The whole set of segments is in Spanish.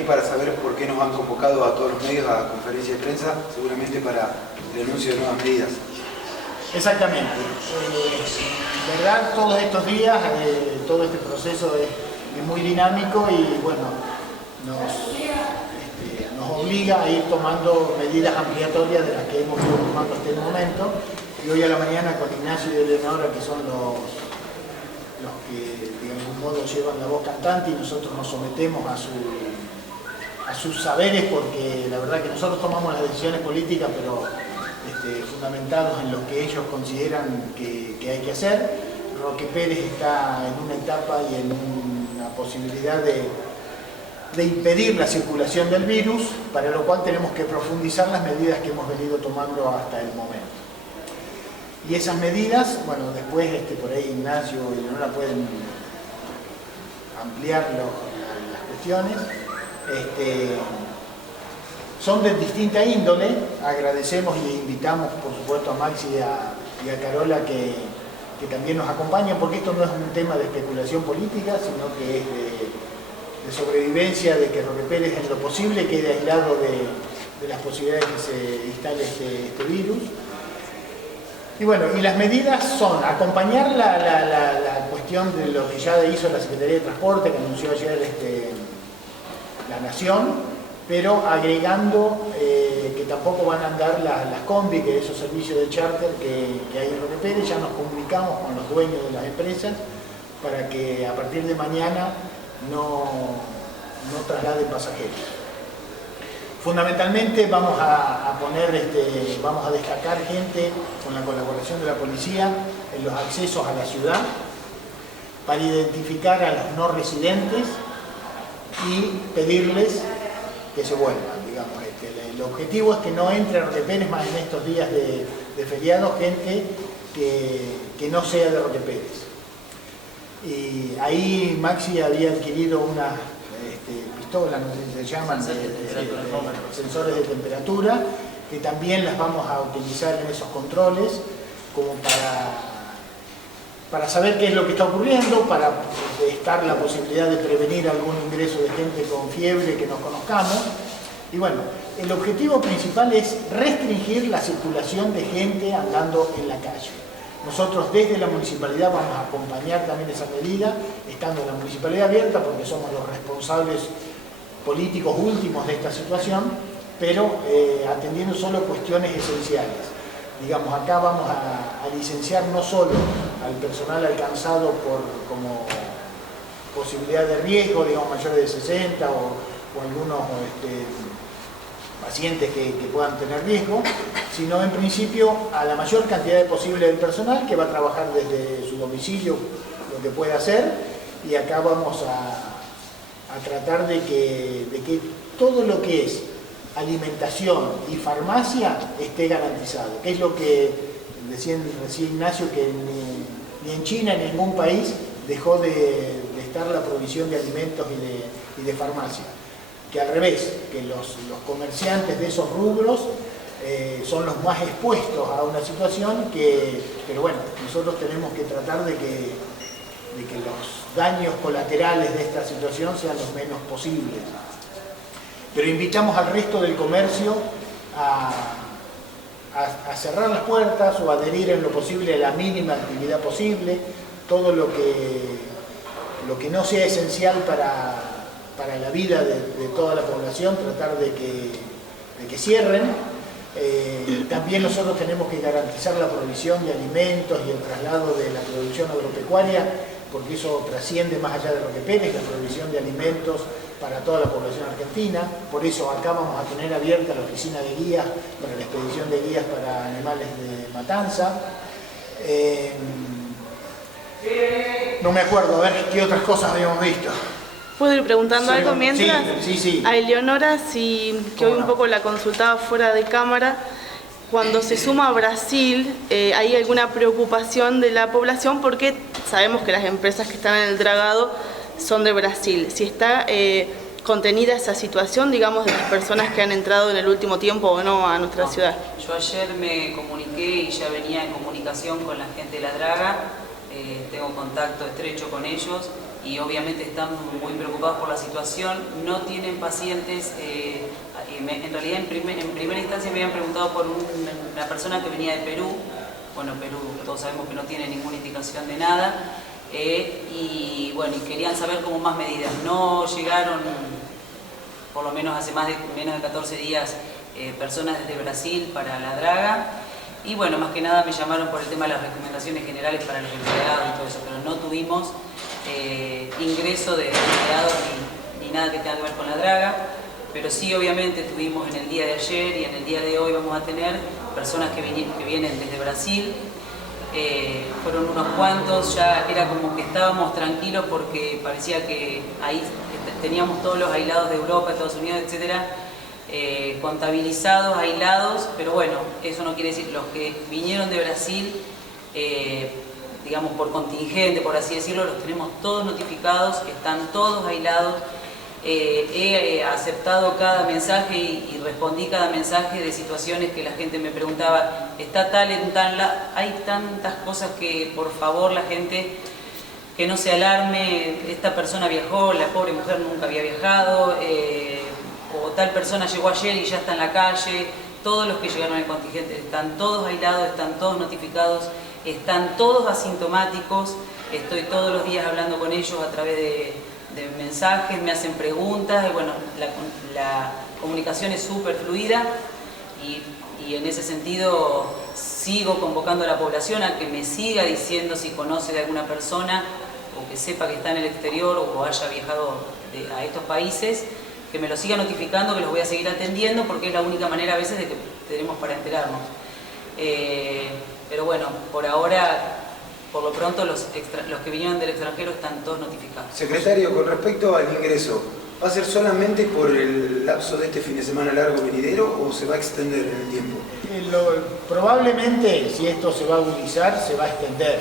aquí para saber por qué nos han convocado a todos los medios a conferencia de prensa, seguramente para el anuncio de nuevas medidas. Exactamente. En verdad, todos estos días, todo este proceso es muy dinámico y bueno, nos obliga a ir tomando medidas ampliatorias de las que hemos ido tomando hasta el momento. Y hoy a la mañana con Ignacio y Eleonora, que son los que de algún modo llevan la voz cantante, y nosotros nos sometemos a sus saberes, porque la verdad que nosotros tomamos las decisiones políticas, pero fundamentados en lo que ellos consideran que hay que hacer. Roque Pérez está en una etapa y en una posibilidad de impedir la circulación del virus, para lo cual tenemos que profundizar las medidas que hemos venido tomando hasta el momento. Y esas medidas, bueno, después por ahí Ignacio y Leonora pueden ampliar las cuestiones. Son de distinta índole. Agradecemos y invitamos, por supuesto, a Maxi y a Carola que también nos acompañan, porque esto no es un tema de especulación política, sino que es de sobrevivencia, de que Roque Pérez en lo posible quede aislado de las posibilidades de que se instale este virus. Y bueno, y las medidas son acompañar la cuestión de lo que ya hizo la Secretaría de Transporte, que anunció ayer La Nación, pero agregando que tampoco van a andar las combi, que esos servicios de charter que hay en Roque Pérez. Ya nos comunicamos con los dueños de las empresas para que a partir de mañana no trasladen pasajeros. Fundamentalmente vamos a destacar gente con la colaboración de la policía en los accesos a la ciudad para identificar a los no residentes y pedirles que se vuelvan, digamos. El objetivo es que no entre a Roque Pérez más en estos días de feriados gente que no sea de Roque Pérez. Y ahí Maxi había adquirido una pistolas, no sé si se llaman, sensores de temperatura, que también las vamos a utilizar en esos controles como para saber qué es lo que está ocurriendo, para estar la posibilidad de prevenir algún ingreso de gente con fiebre que nos conozcamos. Y bueno, el objetivo principal es restringir la circulación de gente andando en la calle. Nosotros desde la municipalidad vamos a acompañar también esa medida, estando la municipalidad abierta, porque somos los responsables políticos últimos de esta situación, pero atendiendo solo cuestiones esenciales. Digamos, acá vamos a licenciar no solo al personal alcanzado como posibilidad de riesgo, digamos, mayores de 60 o algunos pacientes que puedan tener riesgo, sino en principio a la mayor cantidad posible del personal que va a trabajar desde su domicilio lo que pueda hacer, y acá vamos a tratar de que todo lo que es alimentación y farmacia esté garantizado, que es lo que decía recién Ignacio, que ni en China ni en ningún país dejó de estar la provisión de alimentos y de farmacia. Que al revés, que los comerciantes de esos rubros son los más expuestos a una situación pero bueno, nosotros tenemos que tratar de que los daños colaterales de esta situación sean los menos posibles. Pero invitamos al resto del comercio a cerrar las puertas o adherir en lo posible a la mínima actividad posible, todo lo que no sea esencial para la vida de toda la población, tratar de que cierren. También nosotros tenemos que garantizar la provisión de alimentos y el traslado de la producción agropecuaria, porque eso trasciende más allá de Roque Pérez, la provisión de alimentos para toda la población argentina. Por eso acá vamos a tener abierta la oficina de guías para la expedición de guías para animales de matanza. No me acuerdo, a ver qué otras cosas habíamos visto. ¿Puedo ir preguntando algo mientras? Sí. A Eleonora, que hoy un poco la consultaba fuera de cámara, cuando se suma a Brasil, ¿hay alguna preocupación de la población? Porque sabemos que las empresas que están en el dragado son de Brasil. Si está contenida esa situación, digamos, de las personas que han entrado en el último tiempo o no a nuestra ciudad. Yo ayer me comuniqué y ya venía en comunicación con la gente de la Draga, tengo contacto estrecho con ellos. y obviamente están muy preocupados por la situación. No tienen pacientes, en realidad en primera instancia me habían preguntado por una persona que venía de Perú. Bueno, Perú todos sabemos que no tiene ninguna indicación de nada, y bueno, y querían saber como más medidas. No llegaron, por lo menos hace menos de 14 días, personas desde Brasil para la draga. Y bueno, más que nada me llamaron por el tema de las recomendaciones generales para los empleados y todo eso, pero no tuvimos ingreso de empleados ni nada que tenga que ver con la draga. Pero sí, obviamente, tuvimos en el día de ayer y en el día de hoy vamos a tener personas que vienen desde Brasil. Fueron unos cuantos, ya era como que estábamos tranquilos porque parecía que ahí teníamos todos los aislados de Europa, Estados Unidos, etcétera, contabilizados, aislados, pero bueno, eso no quiere decir, los que vinieron de Brasil, digamos por contingente, por así decirlo, los tenemos todos notificados, están todos aislados. He aceptado cada mensaje y respondí cada mensaje de situaciones que la gente me preguntaba, está tal en tal, hay tantas cosas que por favor la gente que no se alarme, esta persona viajó, la pobre mujer nunca había viajado, o tal persona llegó ayer y ya está en la calle. Todos los que llegaron al contingente están todos aislados, están todos notificados, están todos asintomáticos. Estoy todos los días hablando con ellos a través de mensajes, me hacen preguntas, y bueno, la comunicación es súper fluida y en ese sentido sigo convocando a la población a que me siga diciendo si conoce de alguna persona o que sepa que está en el exterior o haya viajado a estos países, que me lo siga notificando, que los voy a seguir atendiendo porque es la única manera a veces de que tenemos para enterarnos. Pero bueno, por ahora, por lo pronto los que vinieron del extranjero están todos notificados. Secretario, con respecto al ingreso, ¿va a ser solamente por el lapso de este fin de semana largo venidero o se va a extender en el tiempo? Probablemente, si esto se va a agudizar, se va a extender,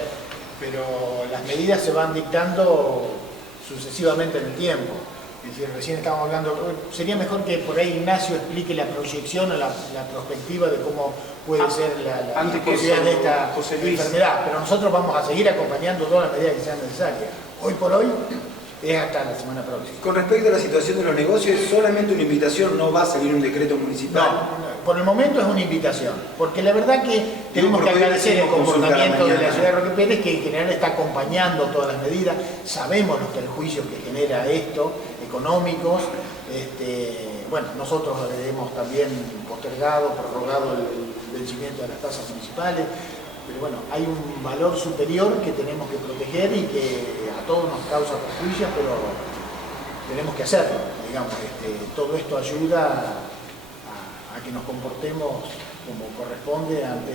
pero las medidas se van dictando sucesivamente en el tiempo. Es decir, recién estábamos hablando, sería mejor que por ahí Ignacio explique la proyección o la perspectiva de cómo puede ser la posibilidad de esta enfermedad, pero nosotros vamos a seguir acompañando todas las medidas que sean necesarias. Hoy por hoy es hasta la semana próxima. Con respecto a la situación de los negocios, ¿es solamente una invitación? ¿No va a salir un decreto municipal? No, por el momento es una invitación, porque la verdad que tenemos que agradecer el comportamiento de la ciudad de Roque Pérez, que en general está acompañando todas las medidas. Sabemos los perjuicios que genera esto, económicos. Bueno, nosotros hemos también postergado, prorrogado el vencimiento de las tasas municipales, pero bueno, hay un valor superior que tenemos que proteger y que a todos nos causa perjuicios, pero tenemos que hacerlo, digamos. Todo esto ayuda a que nos comportemos como corresponde ante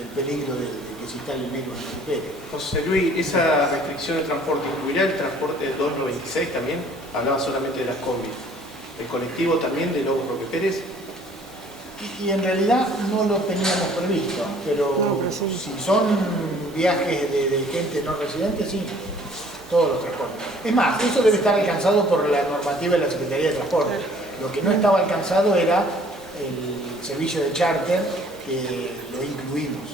el peligro de que se instale el virus en el Pérez. José Luis, ¿esa restricción de transporte incluirá el transporte del 296 también? Hablaba solamente de las combis. ¿El colectivo también de Lobos Roque Pérez? Y en realidad no lo teníamos previsto, pero si son viajes de gente no residente, sí, todos los transportes. Es más, eso debe estar alcanzado por la normativa de la Secretaría de Transporte. Lo que no estaba alcanzado era el servicio de charter, que lo incluimos.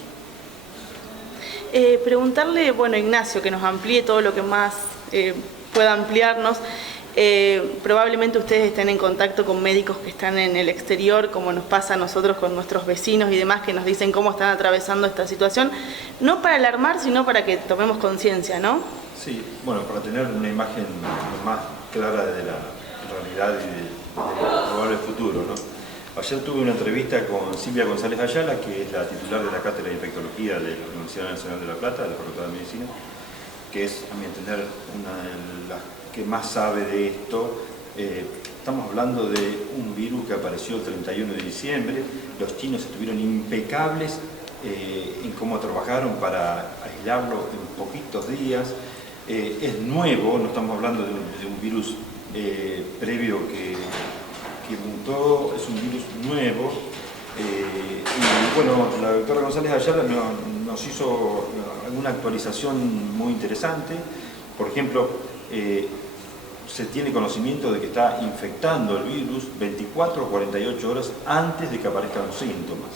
Preguntarle, bueno, Ignacio, que nos amplíe todo lo que más pueda ampliarnos. Probablemente ustedes estén en contacto con médicos que están en el exterior, como nos pasa a nosotros con nuestros vecinos y demás, que nos dicen cómo están atravesando esta situación, no para alarmar, sino para que tomemos conciencia, ¿no? Sí, bueno, para tener una imagen más clara de la realidad y del probable futuro, ¿no? Ayer tuve una entrevista con Silvia González Ayala, que es la titular de la Cátedra de Infectología de la Universidad Nacional de La Plata, de la Facultad de Medicina, que es, a mi entender, una de las que más sabe de esto. Estamos hablando de un virus que apareció el 31 de diciembre, los chinos estuvieron impecables en cómo trabajaron para aislarlo en poquitos días. Es nuevo, no estamos hablando de un virus previo que mutó, es un virus nuevo. Y bueno, la doctora González Ayala nos hizo alguna actualización muy interesante. Por ejemplo, se tiene conocimiento de que está infectando el virus 24 o 48 horas antes de que aparezcan los síntomas.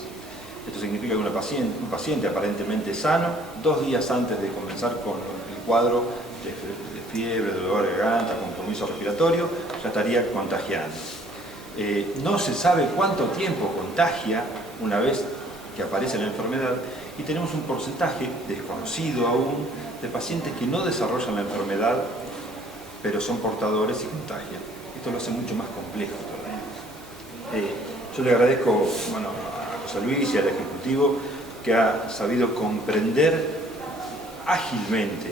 Esto significa que un paciente aparentemente sano, 2 días antes de comenzar con el cuadro de fiebre, dolor de garganta, compromiso respiratorio, ya estaría contagiando. No se sabe cuánto tiempo contagia una vez que aparece la enfermedad y tenemos un porcentaje desconocido aún de pacientes que no desarrollan la enfermedad pero son portadores y contagian. Esto lo hace mucho más complejo todavía. Yo le agradezco a José Luis y al Ejecutivo que ha sabido comprender ágilmente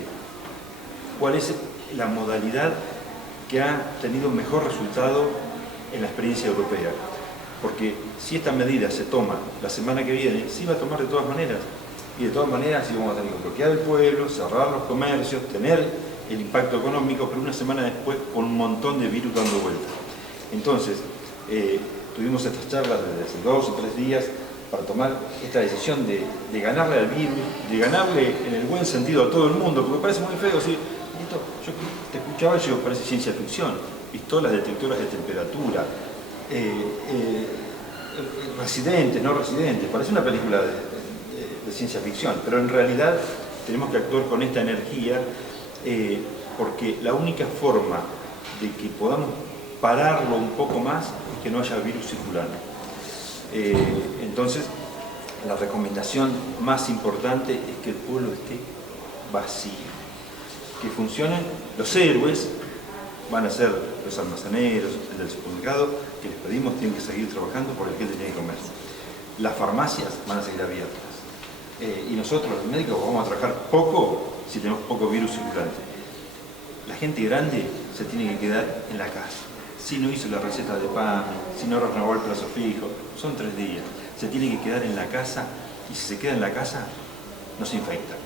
cuál es la modalidad que ha tenido mejor resultado en la experiencia europea. Porque si esta medida se toma la semana que viene, se iba a tomar de todas maneras. Y de todas maneras íbamos a tener que bloquear el pueblo, cerrar los comercios, tener el impacto económico, pero una semana después con un montón de virus dando vueltas. Entonces, tuvimos estas charlas desde hace 2 o 3 días para tomar esta decisión de ganarle al virus, de ganarle en el buen sentido a todo el mundo, porque parece muy feo decir, yo te escuchaba y yo parece ciencia ficción, pistolas detectoras de temperatura, residentes, no residentes, parece una película de ciencia ficción, pero en realidad tenemos que actuar con esta energía porque la única forma de que podamos pararlo un poco más es que no haya virus circulando. Entonces, la recomendación más importante es que el pueblo esté vacío, que funcionen los héroes, van a ser los almaceneros, el del supermercado, que les pedimos tienen que seguir trabajando porque la gente tiene que comer. Las farmacias van a seguir abiertas. Y nosotros, los médicos, vamos a trabajar poco si tenemos poco virus circulante. La gente grande se tiene que quedar en la casa. Si no hizo la receta de pan, si no renovó el plazo fijo, son 3 días. Se tiene que quedar en la casa y si se queda en la casa, no se infecta.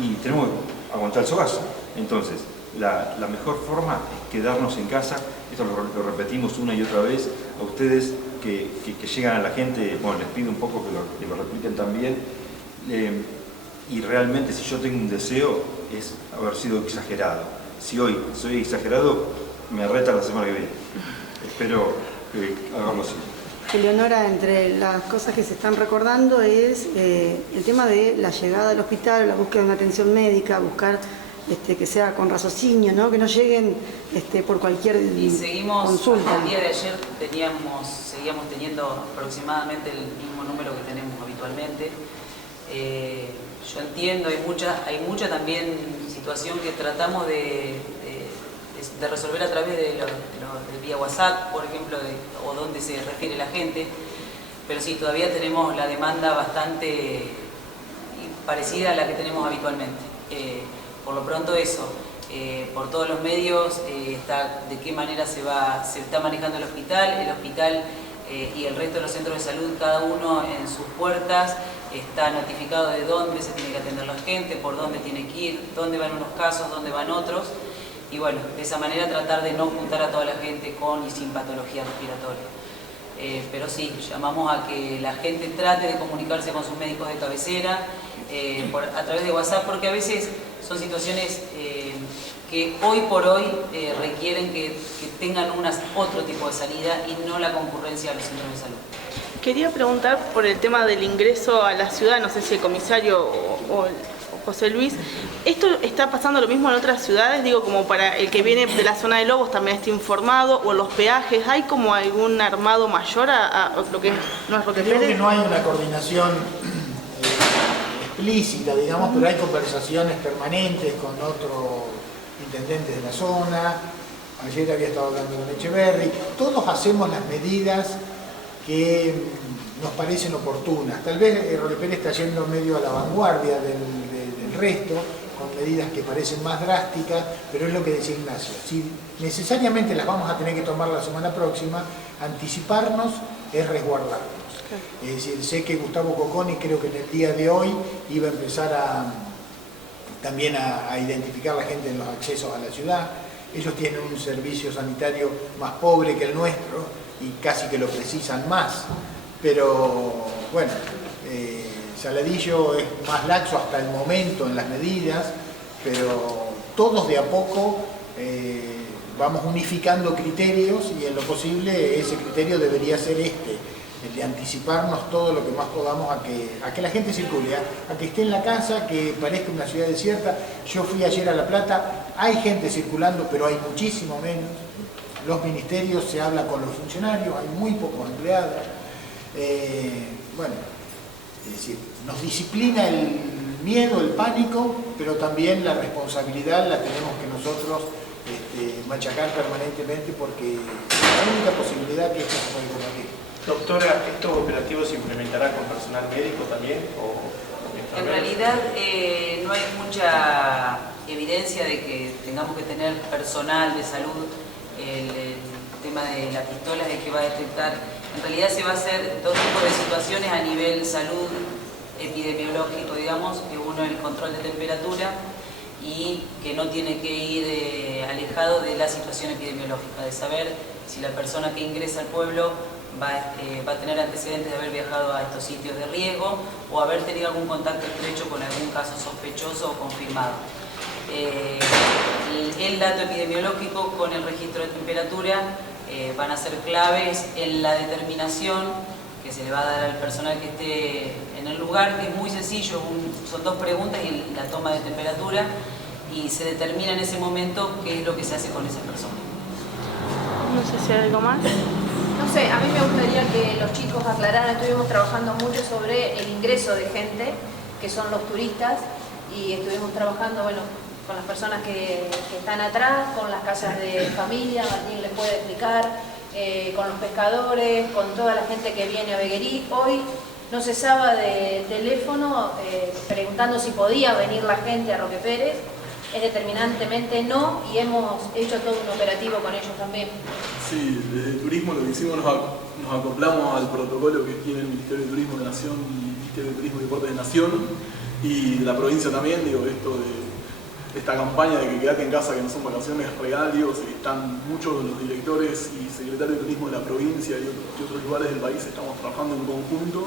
Y tenemos que aguantar el sogazo. Entonces, la mejor forma es quedarnos en casa. Esto lo repetimos una y otra vez. A ustedes que llegan a la gente, bueno, les pido un poco que lo repliquen también. Y realmente, si yo tengo un deseo, es haber sido exagerado. Si hoy soy exagerado, me reta la semana que viene. Espero haberlo sido. Eleonora, entre las cosas que se están recordando es el tema de la llegada al hospital, la búsqueda de una atención médica, buscar que sea con raciocinio, ¿no? Que no lleguen por cualquier y seguimos, consulta. El día de ayer seguíamos teniendo aproximadamente el mismo número que tenemos habitualmente. Yo entiendo, hay mucha también situación que tratamos de resolver a través de vía WhatsApp, por ejemplo, o donde se refiere la gente, pero sí, todavía tenemos la demanda bastante parecida a la que tenemos habitualmente. Por lo pronto eso, por todos los medios, de qué manera se está manejando el hospital y el resto de los centros de salud, cada uno en sus puertas, está notificado de dónde se tiene que atender la gente, por dónde tiene que ir, dónde van unos casos, dónde van otros. Y bueno, de esa manera tratar de no juntar a toda la gente con y sin patología respiratoria. Pero sí, llamamos a que la gente trate de comunicarse con sus médicos de cabecera a través de WhatsApp, porque a veces son situaciones que hoy por hoy requieren que tengan otro tipo de salida y no la concurrencia a los centros de salud. Quería preguntar por el tema del ingreso a la ciudad, no sé si el comisario o José Luis, ¿esto está pasando lo mismo en otras ciudades? Digo, como para el que viene de la zona de Lobos también esté informado, o los peajes, ¿hay como algún armado mayor a lo que no es Roque Pérez? Creo que no hay una coordinación explícita, digamos, pero hay conversaciones permanentes con otros intendentes de la zona. Ayer había estado hablando con Echeverri. Todos hacemos las medidas que nos parecen oportunas. Tal vez Roque Pérez está yendo medio a la vanguardia del resto, con medidas que parecen más drásticas, pero es lo que decía Ignacio. Si necesariamente las vamos a tener que tomar la semana próxima, anticiparnos es resguardarnos. Es decir, sé que Gustavo Cocconi creo que en el día de hoy iba a empezar también a identificar a la gente en los accesos a la ciudad. Ellos tienen un servicio sanitario más pobre que el nuestro y casi que lo precisan más, pero bueno, Saladillo es más laxo hasta el momento en las medidas, pero todos de a poco vamos unificando criterios y en lo posible ese criterio debería ser el de anticiparnos todo lo que más podamos a que la gente circule, a que esté en la casa, que parezca una ciudad desierta. Yo fui ayer a La Plata, hay gente circulando, pero hay muchísimo menos. Los ministerios, se habla con los funcionarios, hay muy pocos empleados. Bueno, es decir, nos disciplina el miedo, el pánico, pero también la responsabilidad la tenemos que nosotros machacar permanentemente, porque es la única posibilidad que esto se puede combatir. Doctora, ¿estos operativos se implementarán con personal médico también? En realidad no hay mucha evidencia de que tengamos que tener personal de salud. El tema de la pistola es el que va a detectar. En realidad se va a hacer dos tipos de situaciones a nivel salud epidemiológico, digamos, que uno es el control de temperatura y que no tiene que ir alejado de la situación epidemiológica, de saber si la persona que ingresa al pueblo va a tener antecedentes de haber viajado a estos sitios de riesgo o haber tenido algún contacto estrecho con algún caso sospechoso o confirmado. El dato epidemiológico con el registro de temperatura van a ser claves en la determinación que se le va a dar al personal que esté en el lugar, que es muy sencillo, son dos preguntas y la toma de temperatura, y se determina en ese momento qué es lo que se hace con esa persona. No sé si hay algo más. No sé, a mí me gustaría que los chicos aclararan, estuvimos trabajando mucho sobre el ingreso de gente, que son los turistas, y estuvimos trabajando, bueno, con las personas que están atrás, con las casas de familia, Martín les puede explicar, con los pescadores, con toda la gente que viene a Veguerí. Hoy no cesaba de teléfono preguntando si podía venir la gente a Roque Pérez. Es determinantemente no, y hemos hecho todo un operativo con ellos también. Sí, desde turismo lo que hicimos, nos acoplamos al protocolo que tiene el Ministerio de Turismo de Nación y el Ministerio de Turismo y Deportes de Nación, y de la provincia también, digo, esto de esta campaña de que quedate en casa, que no son vacaciones, regalos, están muchos de los directores y secretarios de turismo de la provincia y otros lugares del país, estamos trabajando en conjunto,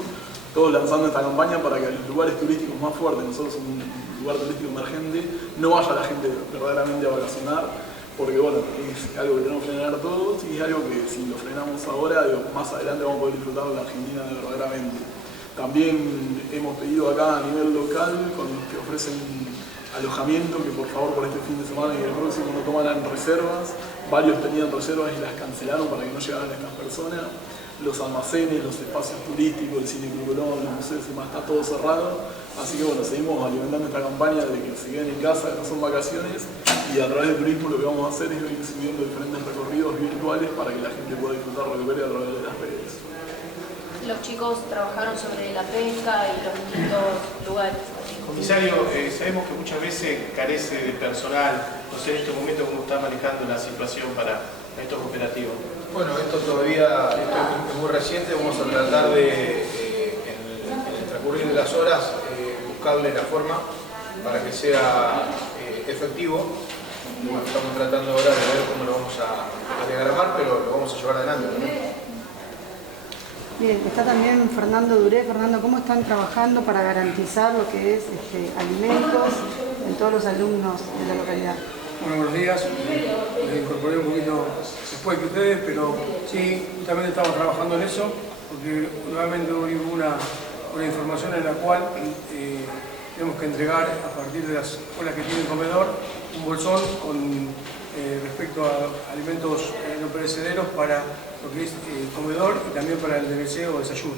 todos lanzando esta campaña para que a los lugares turísticos más fuertes, nosotros somos un lugar turístico emergente, no vaya la gente verdaderamente a vacacionar, porque bueno, es algo que tenemos que frenar todos y es algo que si lo frenamos ahora, digo, más adelante vamos a poder disfrutar de la Argentina verdaderamente. También hemos pedido acá a nivel local, con los que ofrecen alojamiento, que por favor por este fin de semana y el próximo no tomaran reservas. Varios tenían reservas y las cancelaron para que no llegaran estas personas. Los almacenes, los espacios turísticos, el cine Cruz Colón, los museos y demás, está todo cerrado. Así que bueno, seguimos alimentando esta campaña de que se queden en casa, que no son vacaciones, y a través del turismo lo que vamos a hacer es ir subiendo diferentes recorridos virtuales para que la gente pueda disfrutar Roque Pérez a través de las redes. Los chicos trabajaron sobre la pesca y los distintos lugares. Comisario, sabemos que muchas veces carece de personal. No sé en este momento cómo está manejando la situación para estos operativos. Bueno, esto todavía es muy reciente. Vamos a tratar de, en el transcurrir de las horas, buscarle la forma para que sea efectivo. Bueno, estamos tratando ahora de ver cómo lo vamos a diagramar, pero lo vamos a llevar adelante también. Bien, está también Fernando Duré. Fernando, ¿cómo están trabajando para garantizar lo que es alimentos en todos los alumnos de la localidad? Bueno, buenos días. Me incorporé un poquito después que ustedes, pero sí, también estamos trabajando en eso, porque nuevamente hubo una información en la cual tenemos que entregar a partir de las escuelas que tienen comedor un bolsón con respecto a alimentos no perecederos para lo que es comedor y también para el DBC o desayuno.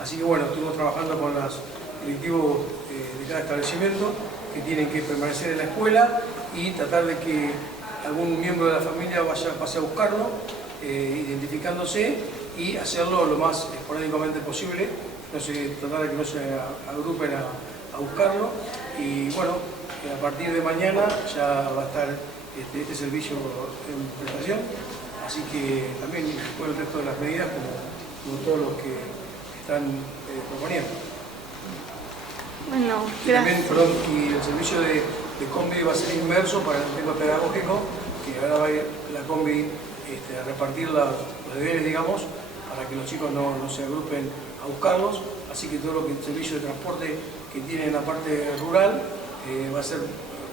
Así que bueno, estuvimos trabajando con los directivos de cada establecimiento que tienen que permanecer en la escuela y tratar de que algún miembro de la familia pase a buscarlo, identificándose y hacerlo lo más esporádicamente posible, tratar de que no se agrupen a buscarlo y bueno, a partir de mañana ya va a estar este servicio en prestación, así que también después el resto de las medidas como todos los que están proponiendo. Bueno, y también, perdón, y el servicio de combi va a ser inmerso para el tema pedagógico, que ahora va a ir la combi a repartir los deberes, digamos, para que los chicos no se agrupen a buscarlos, así que todo lo que el servicio de transporte que tiene en la parte rural va a ser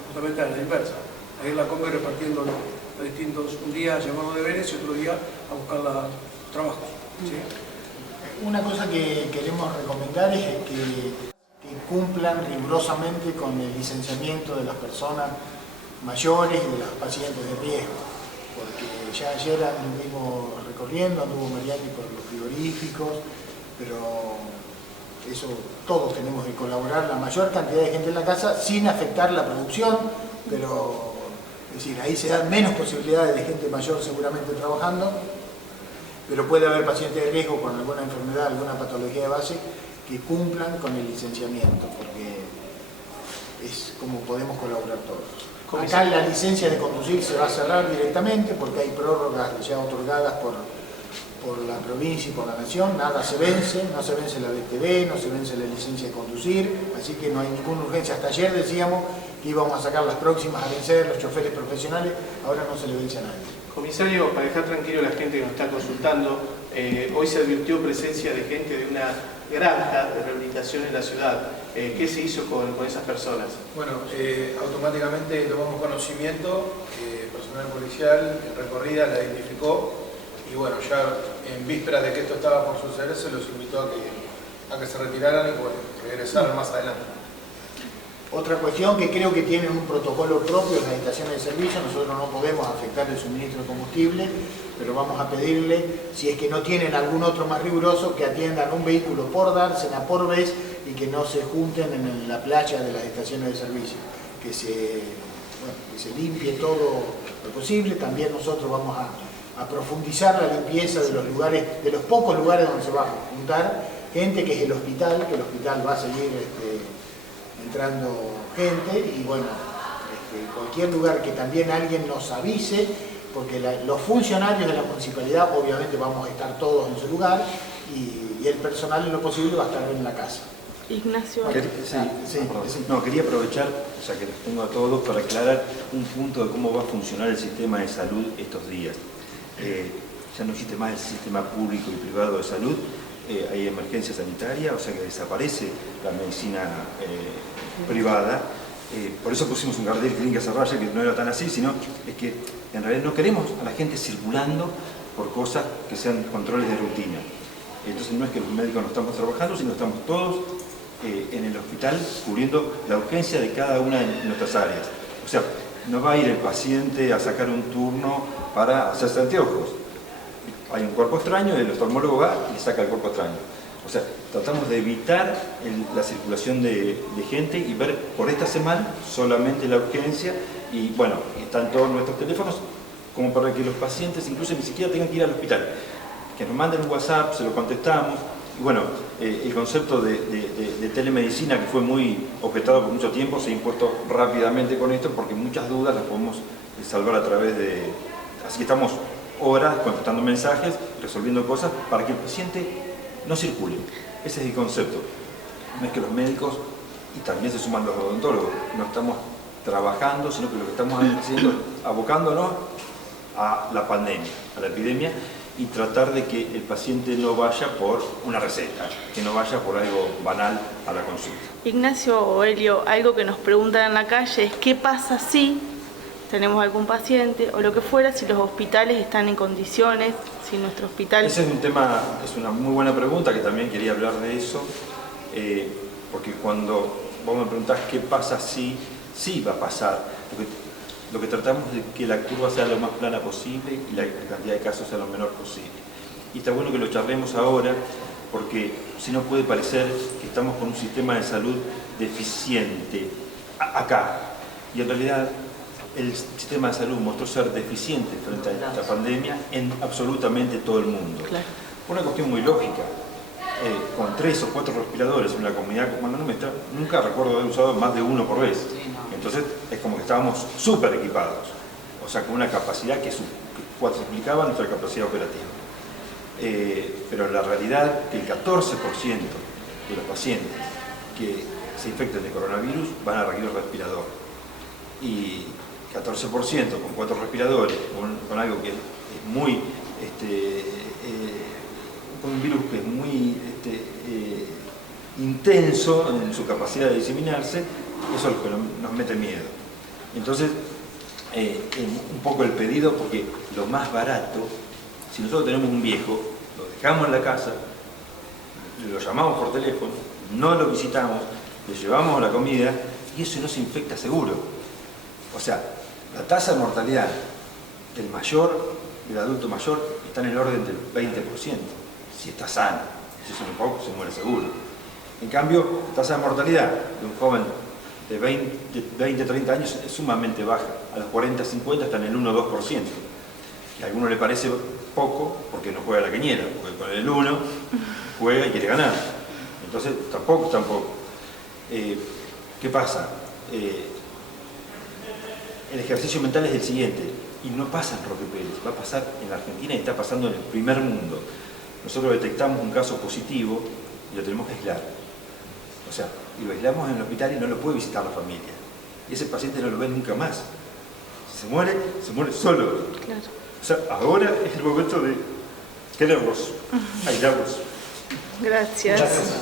justamente a la inversa. A ir la combi repartiendo los distintos, un día a llamar los deberes y otro día a buscar los trabajos. ¿Sí? Una cosa que queremos recomendar es que cumplan rigurosamente con el licenciamiento de las personas mayores y de los pacientes de riesgo, porque ya ayer anduvimos recorriendo, anduvo Mariani por los frigoríficos, pero eso todos tenemos que colaborar, la mayor cantidad de gente en la casa sin afectar la producción, pero es decir, ahí se dan menos posibilidades de gente mayor seguramente trabajando, pero puede haber pacientes de riesgo con alguna enfermedad, alguna patología de base que cumplan con el licenciamiento, porque es como podemos colaborar todos. Acá la licencia de conducir se va a cerrar directamente porque hay prórrogas ya otorgadas por la provincia y por la nación, nada se vence, no se vence la BTV, no se vence la licencia de conducir, así que no hay ninguna urgencia. Hasta ayer decíamos que íbamos a sacar las próximas a vencer, los choferes profesionales, ahora no se le vence a nadie. Comisario, para dejar tranquilo a la gente que nos está consultando, hoy se advirtió presencia de gente de una granja de rehabilitación en la ciudad. ¿Qué se hizo con esas personas? Bueno, automáticamente tomamos conocimiento, personal policial en recorrida la identificó y bueno, ya en vísperas de que esto estaba por suceder se los invitó a que se retiraran y bueno, regresaran más adelante. Otra cuestión que creo que tienen un protocolo propio en las estaciones de servicio, nosotros no podemos afectar el suministro de combustible, pero vamos a pedirle, si es que no tienen algún otro más riguroso, que atiendan un vehículo por dársena por vez y que no se junten en la playa de las estaciones de servicio, que se limpie todo lo posible. También nosotros vamos a profundizar la limpieza de los lugares, de los pocos lugares donde se va a juntar gente, que es el hospital, que el hospital va a seguir entrando gente, y bueno, cualquier lugar que también alguien nos avise, porque los funcionarios de la municipalidad obviamente vamos a estar todos en su lugar y el personal en lo posible va a estar en la casa. Ignacio. Quería aprovechar, ya que los tengo a todos, para aclarar un punto de cómo va a funcionar el sistema de salud estos días. Ya no existe más el sistema público y privado de salud, hay emergencia sanitaria, o sea que desaparece la medicina privada. Por eso pusimos un cartel Clínica Cerralla, que no era tan así, sino es que en realidad no queremos a la gente circulando por cosas que sean controles de rutina. Entonces no es que los médicos no estamos trabajando, sino estamos todos en el hospital cubriendo la urgencia de cada una de nuestras áreas. O sea, no va a ir el paciente a sacar un turno para hacerse anteojos. Hay un cuerpo extraño, el oftalmólogo va y le saca el cuerpo extraño. O sea, tratamos de evitar la circulación de gente y ver por esta semana solamente la urgencia, y bueno, están todos nuestros teléfonos como para que los pacientes incluso ni siquiera tengan que ir al hospital, que nos manden un WhatsApp, se lo contestamos. Y bueno, el concepto de telemedicina, que fue muy objetado por mucho tiempo, se ha impuesto rápidamente con esto, porque muchas dudas las podemos salvar a través de... Así que estamos horas contestando mensajes, resolviendo cosas para que el paciente no circule. Ese es el concepto. No es que los médicos, y también se suman los odontólogos, no estamos trabajando, sino que lo que estamos haciendo es abocándonos a la pandemia, a la epidemia, y tratar de que el paciente no vaya por una receta, que no vaya por algo banal a la consulta. Ignacio o Helio, algo que nos preguntan en la calle es ¿qué pasa si tenemos algún paciente o lo que fuera, si los hospitales están en condiciones, si nuestro hospital... Ese es un tema, es una muy buena pregunta, que también quería hablar de eso, porque cuando vos me preguntás qué pasa si, sí va a pasar, porque lo que tratamos es de que la curva sea lo más plana posible y la cantidad de casos sea lo menor posible. Y está bueno que lo charlemos ahora, porque si no puede parecer que estamos con un sistema de salud deficiente acá, y en realidad el sistema de salud mostró ser deficiente frente a esta pandemia en absolutamente todo el mundo. Claro. Una cuestión muy lógica, con 3 o 4 respiradores en una comunidad como la nuestra, nunca recuerdo haber usado más de uno por vez. Entonces es como que estábamos súper equipados, o sea, con una capacidad que cuadruplicaba nuestra capacidad operativa. Pero la realidad es que el 14% de los pacientes que se infectan de coronavirus van a requerir respirador. Y 14% con 4 respiradores, con algo que es muy, con un virus que es muy intenso en su capacidad de diseminarse, eso es lo que nos mete miedo. Entonces, un poco el pedido, porque lo más barato, si nosotros tenemos un viejo, lo dejamos en la casa, lo llamamos por teléfono, no lo visitamos, le llevamos la comida y eso no se infecta seguro. O sea, la tasa de mortalidad del mayor, del adulto mayor, está en el orden del 20%, si está sano. Si es un poco, se muere seguro. En cambio, la tasa de mortalidad de un joven de 20, 30 años es sumamente baja. A los 40, 50 está en el 1 o 2%. Que a alguno le parece poco porque no juega la quiniela, porque con el 1 juega y quiere ganar. Entonces, tampoco. ¿Qué pasa? El ejercicio mental es el siguiente, y no pasa en Roque Pérez, va a pasar en la Argentina y está pasando en el primer mundo. Nosotros detectamos un caso positivo y lo tenemos que aislar. O sea, y lo aislamos en el hospital y no lo puede visitar la familia. Y ese paciente no lo ve nunca más. Si se muere solo. Claro. O sea, ahora es el momento de quererlos, aislarlos. Gracias. Gracias.